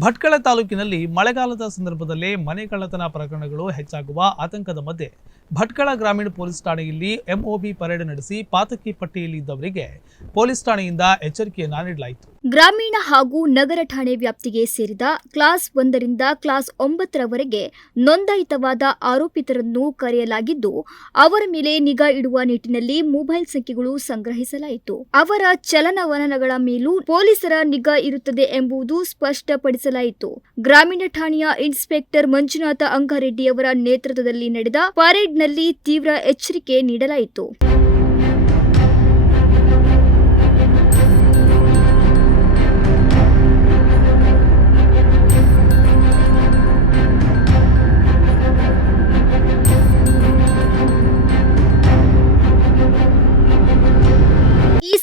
ಭಟ್ಕಳ ತಾಲೂಕಿನಲ್ಲಿ ಮಳೆಗಾಲದ ಸಂದರ್ಭದಲ್ಲೇ ಮನೆ ಕಳ್ಳತನ ಪ್ರಕರಣಗಳು ಹೆಚ್ಚಾಗುವ ಆತಂಕದ ಮಧ್ಯೆ ಭಟ್ಕಳ ಗ್ರಾಮೀಣ ಪೊಲೀಸ್ ಠಾಣೆಯಲ್ಲಿ ಎಂಒಬಿ ಪರೇಡ್ ನಡೆಸಿ ಪಾತಕಿ ಪಟ್ಟಿಯಲ್ಲಿ ಇದ್ದವರಿಗೆ ಪೊಲೀಸ್ ಠಾಣೆಯಿಂದ ಎಚ್ಚರಿಕೆಯನ್ನ ನೀಡಲಾಯಿತು. ಗ್ರಾಮೀಣ ಹಾಗೂ ನಗರ ಠಾಣೆ ವ್ಯಾಪ್ತಿಗೆ ಸೇರಿದ ಕ್ಲಾಸ್ ಒಂದರಿಂದ ಕ್ಲಾಸ್ ಒಂಬತ್ತರವರೆಗೆ ನೋಂದಾಯಿತವಾದ ಆರೋಪಿತರನ್ನು ಕರೆಯಲಾಗಿದ್ದು, ಅವರ ಮೇಲೆ ನಿಗಾ ಇಡುವ ನಿಟ್ಟಿನಲ್ಲಿ ಮೊಬೈಲ್ ಸಂಖ್ಯೆಗಳು ಸಂಗ್ರಹಿಸಲಾಯಿತು. ಅವರ ಚಲನವಲನಗಳ ಮೇಲೂ ಪೊಲೀಸರ ನಿಗಾ ಇರುತ್ತದೆ ಎಂಬುದು ಸ್ಪಷ್ಟಪಡಿಸಲಾಯಿತು. ಗ್ರಾಮೀಣ ಠಾಣೆಯ ಇನ್ಸ್ಪೆಕ್ಟರ್ ಮಂಜುನಾಥ ಅಂಗಾರೆಡ್ಡಿಯವರ ನೇತೃತ್ವದಲ್ಲಿ ನಡೆದ ಪರೇಡ್ನಲ್ಲಿ ತೀವ್ರ ಎಚ್ಚರಿಕೆ ನೀಡಲಾಯಿತು.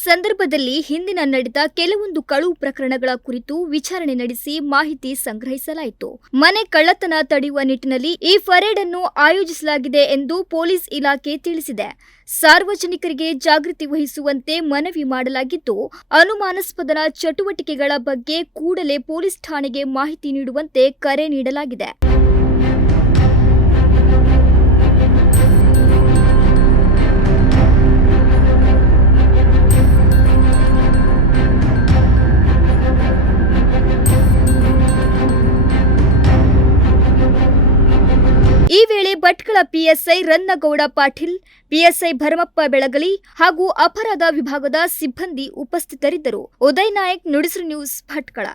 ಸಂದರ್ಭದಲ್ಲಿ ಹಿಂದಿನ ನಡೆದ ಕೆಲವೊಂದು ಕಳುವು ಪ್ರಕರಣಗಳ ಕುರಿತು ವಿಚಾರಣೆ ನಡೆಸಿ ಮಾಹಿತಿ ಸಂಗ್ರಹಿಸಲಾಯಿತು. ಮನೆ ಕಳ್ಳತನ ತಡೆಯುವ ನಿಟ್ಟಿನಲ್ಲಿ ಈ ಪರೇಡ್ ಅನ್ನು ಆಯೋಜಿಸಲಾಗಿದೆ ಎಂದು ಪೊಲೀಸ್ ಇಲಾಖೆ ತಿಳಿಸಿದೆ. ಸಾರ್ವಜನಿಕರಿಗೆ ಜಾಗೃತಿ ವಹಿಸುವಂತೆ ಮನವಿ ಮಾಡಲಾಗಿದ್ದು ಅನುಮಾನಾಸ್ಪದ ಚಟುವಟಿಕೆಗಳ ಬಗ್ಗೆ ಕೂಡಲೇ ಪೊಲೀಸ್ ಠಾಣೆಗೆ ಮಾಹಿತಿ ನೀಡುವಂತೆ ಕರೆ ನೀಡಲಾಗಿದೆ. ಈ ವೇಳೆ ಭಟ್ಕಳ ಪಿಎಸ್ಐ ರನ್ನಗೌಡ ಪಾಟೀಲ್, ಪಿಎಸ್ಐ ಭರಮಪ್ಪ ಬೆಳಗಲಿ ಹಾಗೂ ಅಪರಾಧ ವಿಭಾಗದ ಸಿಬ್ಬಂದಿ ಉಪಸ್ಥಿತರಿದ್ದರು. ಉದಯ್ ನಾಯಕ್, ನುಡಿಸಿರು ನ್ಯೂಸ್ ಭಟ್ಕಳ.